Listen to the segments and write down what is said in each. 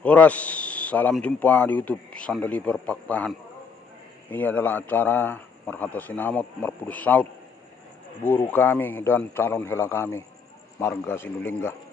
Horas, salam jumpa di YouTube Sandali Berpakpahan. Ini adalah acara Marhata Sinamot Marpudus Saud, buruh kami dan calon hela kami, Marga Sinulingga.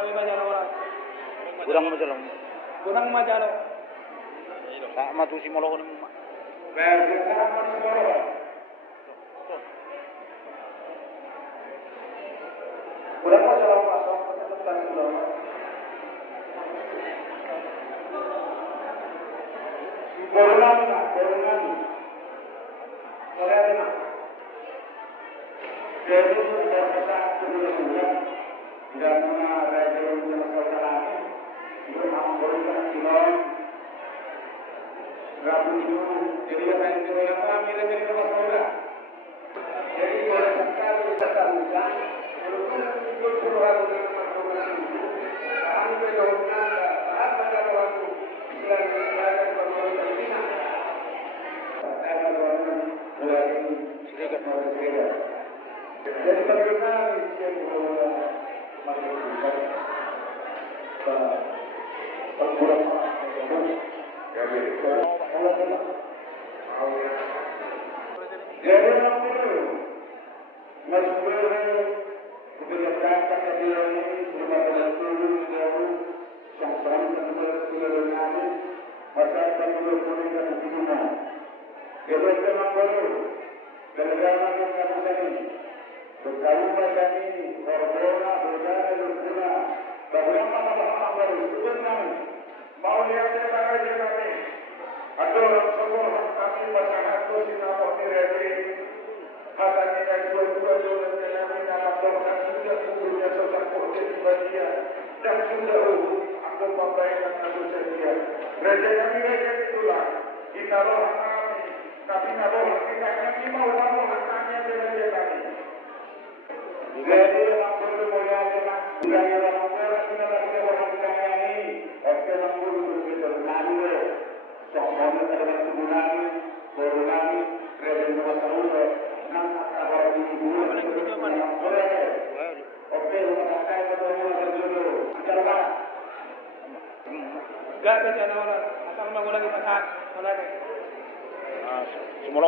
Kami Majalo orang. Kurang majalang. Gunang Majalo. Sama tuh si Molo ni. Kurang Majalo masuk ketemuan dulu. Borongan. Jadi sudah satu bulan dan ada yang masalah itu ambil kilon rabu itu jadi saya itu yang kami lagi di masalah. Jadi kalau sekali kita ulang, itu sudah dengan itu. Kami berdoa apa ada waktu selain ada permohonan ini. Ada mulai sedikit. Jadi bagaimana yang melakukan pengurang jadi namanya masuknya kebijakan kebijakan ini sudah berlaku sampai kemudian masyarakat berpuluh kemudian kebijakan baru dalam kawasan berkaum bahasa ini berbeda berbeda bagaimana apa baru sebenarnya mau lihat cara kami ada orang semua kami masyarakat sinamo direti hatanya dari dua kami dalam doa sudah sebelumnya sudah politik badia dan sudah aku perbaikan manusia raja kami raja itulah kita roh kami tapi roh kita kami mau hak dari kami. Jadi aku bermula budaya orang kita lagi orang kaya ini, oke aku berbicara soalnya terhadap kegunaan, kegunaan, kredit masalah, nama kabar di bulan oke rumah kaya berjodoh, antara gak ada orang asal mengulangi pasak, mulai. Semua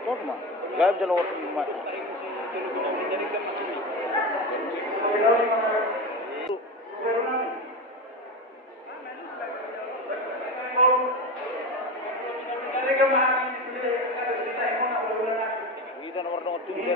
Kok mah? Gak bisa lewat rumah. Kita nomor tujuh.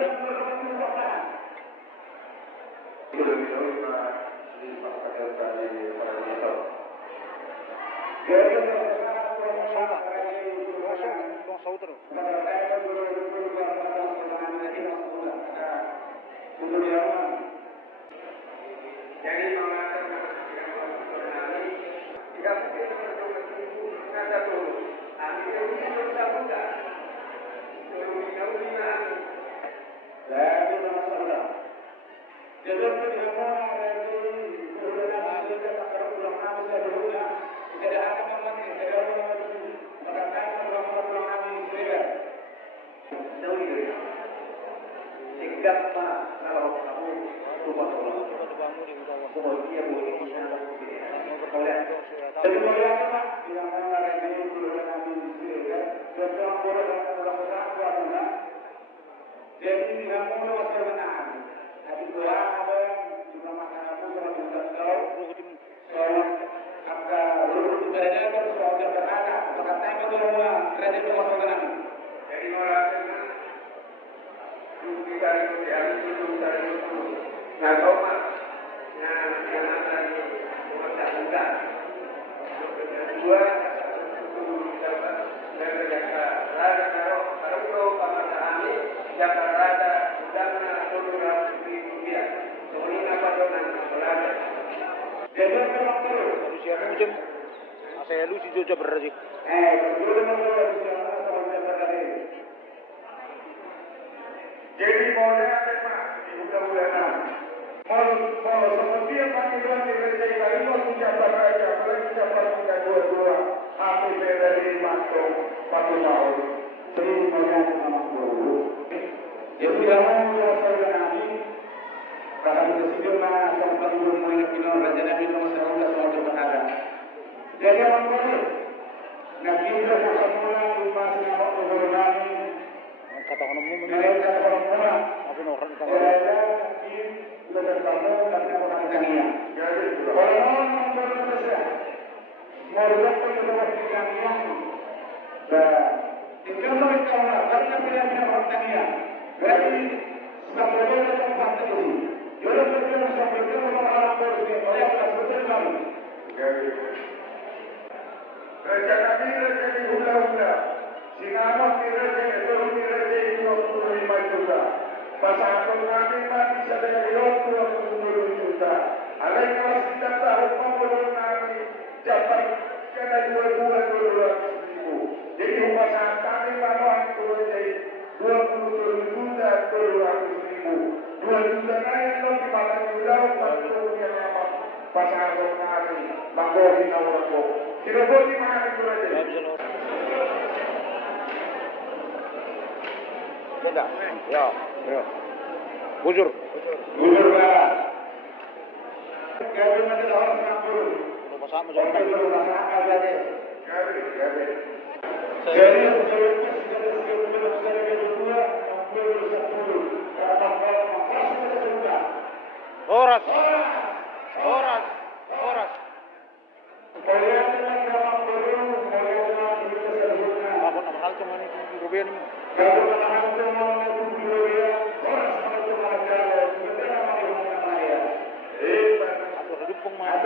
Saya lu si Jojo berarti. Jadi boleh apa bulan-bulanan. Mau seperti yang kami bilang di gereja kita ini waktu jabat raja, apalagi jabat punya dua-dua, api dari masuk 1 tahun. Jadi banyak memang dulu. Jadi yang mau saya nanti, kalau presiden mana sampai belum mulai final raja nabi nomor 11 berada. Jadi orang baru, nak kita semula masih nak berhormat. Kata orang umum, Mereka berhormat. apa orang bertemu dan pertanian. Orang nomor Indonesia merupakan nomor pertanian dan itu mereka melakukan pilihan pertanian. Jadi sampai tempat itu, orang berjalan sampai ke orang berjalan oleh berjalan. Raja kami raja di hula-hula, sinama raja itu raja itu 25 juta. Pasangan kami mati sadaya 20 juta. Alai kalau tidak tahu pemulung kami dapat kena 200.000. Jadi pasangan kami lawan turun jadi 27 juta 200.000. 2 juta naik lebih malah jauh kalau yang lama pasangan kami mangkori nawarko. Kira di mana itu aja? Beda. Ya. Bujur lah. Kami mana orang sangkul. Bersama Jadi Horas. Ako na mahal to man yung gobyerno. Ato redup pong mga